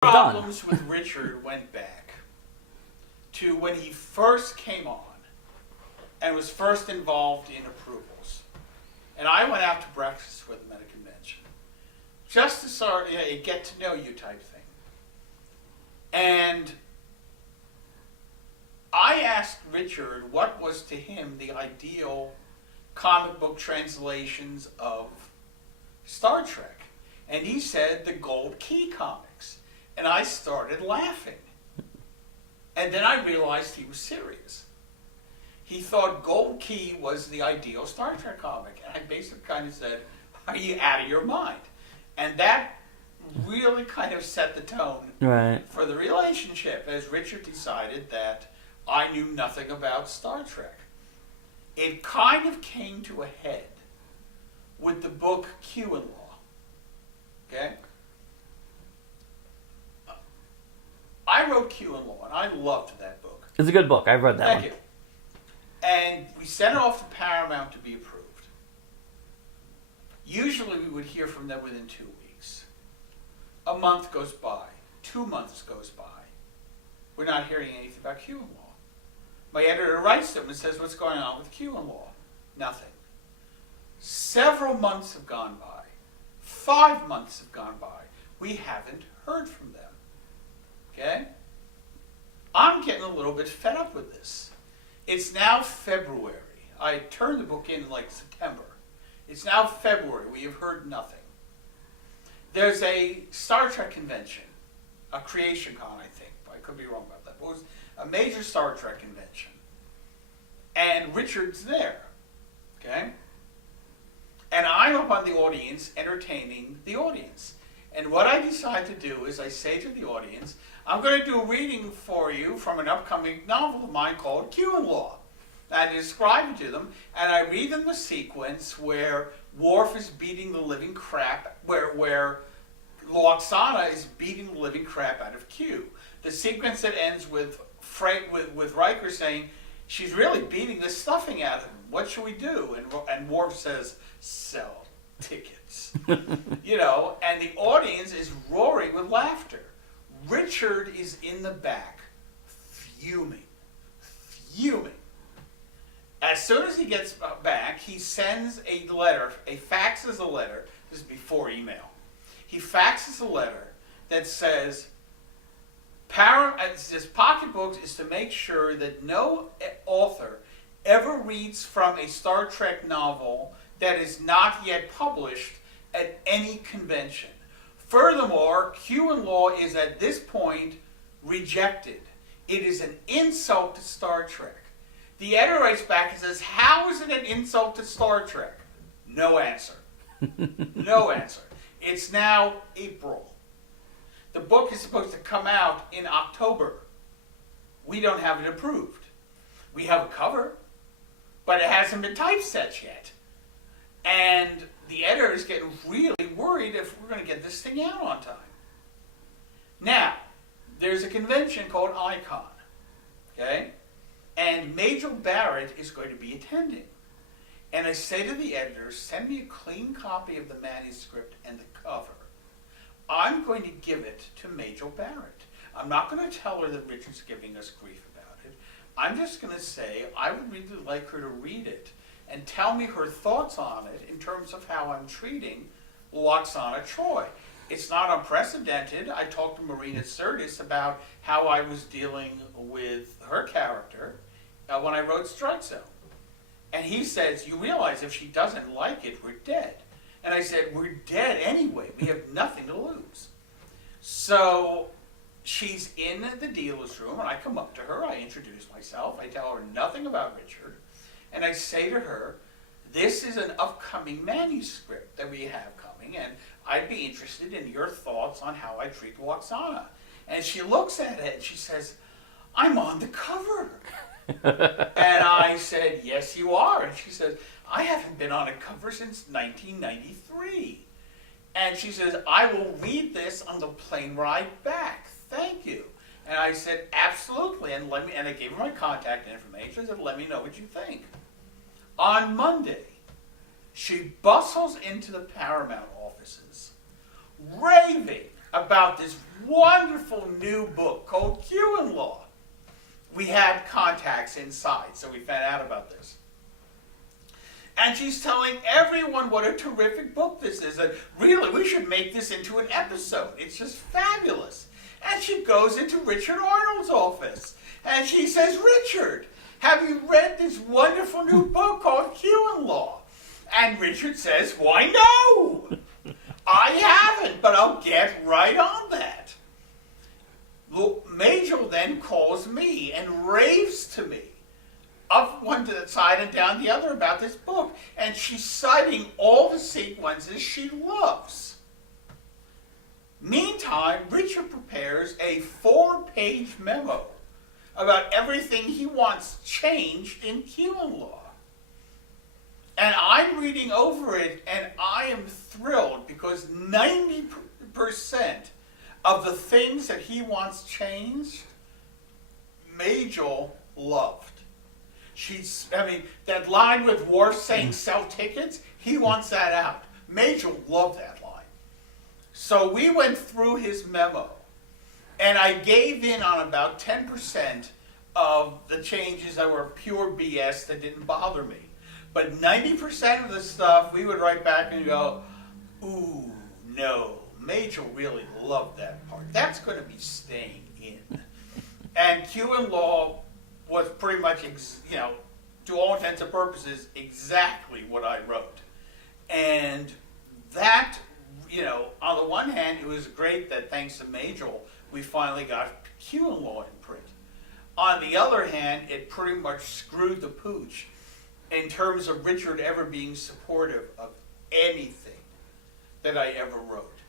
Problems with Richard went back to when he first came on and was first involved in approvals. And I went out to breakfast with him at a convention, just to sort of a get to know you type thing. And I asked Richard what was to him the ideal comic book translations of Star Trek. And he said the Gold Key comics. And I started laughing. And then I realized he was serious. He thought Gold Key was the ideal Star Trek comic. And I basically kind of said, are you out of your mind? And that really kind of set the tone for the relationship, as Richard decided that I knew nothing about Star Trek. It kind of came to a head with the book Q and Law. Okay? I wrote Q and Law, and I loved that book. It's a good book. I've read that one. Thank you. And we sent it off to Paramount to be approved. Usually we would hear from them within 2 weeks. A month goes by. 2 months goes by. We're not hearing anything about Q and Law. My editor writes them and says, what's going on with Q and Law? Nothing. Several months have gone by. 5 months have gone by. We haven't heard from them. Okay? I'm getting a little bit fed up with this. It's now February. I turned the book in like September. It's now February. We have heard nothing. There's a Star Trek convention, a Creation Con, I think. I could be wrong about that. But it was a major Star Trek convention. And Richard's there. Okay? And I'm up on the audience entertaining the audience. And what I decide to do is I say to the audience, I'm going to do a reading for you from an upcoming novel of mine called Q and Law. And I describe it to them, and I read them the sequence where Worf is beating the living crap, where Lwaxana is beating the living crap out of Q. The sequence that ends with Riker saying, she's really beating the stuffing out of him. What should we do? And Worf says, sell tickets. You know, and the audience is roaring with laughter. Richard is in the back, fuming. As soon as he gets back, he sends a letter, faxes a letter. This is before email. He faxes a letter that says, Pocketbooks is to make sure that no author ever reads from a Star Trek novel that is not yet published at any convention. Furthermore, Q and Law is at this point rejected. It is an insult to Star Trek. The editor writes back and says, how is it an insult to Star Trek? No answer. No answer. It's now April. The book is supposed to come out in October. We don't have it approved. We have a cover, but it hasn't been typeset yet. And the editor is getting really worried if we're going to get this thing out on time. Now, there's a convention called Icon, okay? And Majel Barrett is going to be attending. And I say to the editor, send me a clean copy of the manuscript and the cover. I'm going to give it to Majel Barrett. I'm not going to tell her that Richard's giving us grief about it. I'm just going to say I would really like her to read it and tell me her thoughts on it in terms of how I'm treating Lwaxana Troi. It's not unprecedented. I talked to Marina Sirtis about how I was dealing with her character when I wrote Strike Zone. And he says, you realize if she doesn't like it, we're dead. And I said, we're dead anyway. We have nothing to lose. So she's in the dealer's room, and I come up to her. I introduce myself. I tell her nothing about Richard. And I say to her, this is an upcoming manuscript that we have coming, and I'd be interested in your thoughts on how I treat Lwaxana. And she looks at it, and she says, I'm on the cover. And I said, yes, you are. And she says, I haven't been on a cover since 1993. And she says, I will read this on the plane ride back. Thank you. And I said, absolutely. And I gave her my contact information. I said, let me know what you think. On Monday, she bustles into the Paramount offices, raving about this wonderful new book called Q and Law. We had contacts inside, so we found out about this. And she's telling everyone what a terrific book this is. And really, we should make this into an episode. It's just fabulous. And she goes into Richard Arnold's office. And she says, Richard, have you read this wonderful new book called Q and Law? And Richard says, why no? I haven't, but I'll get right on that. Majel then calls me and raves to me, up one side and down the other, about this book. And she's citing all the sequences she loves. Meantime, Richard prepares a 4-page memo about everything he wants changed in Q and Law. And I'm reading over it, and I am thrilled because 90% of the things that he wants changed, Majel loved. That line with Worf saying sell tickets, he wants that out. Majel loved that line. So we went through his memo, and I gave in on about 10% of the changes that were pure BS that didn't bother me. But 90% of the stuff, we would write back and go, ooh, no, Majel really loved that part. That's going to be staying in. And Q and Law was pretty much, to all intents and purposes, exactly what I wrote. And that, on the one hand, it was great that thanks to Majel, we finally got Q and Law in print. On the other hand, it pretty much screwed the pooch in terms of Richard ever being supportive of anything that I ever wrote.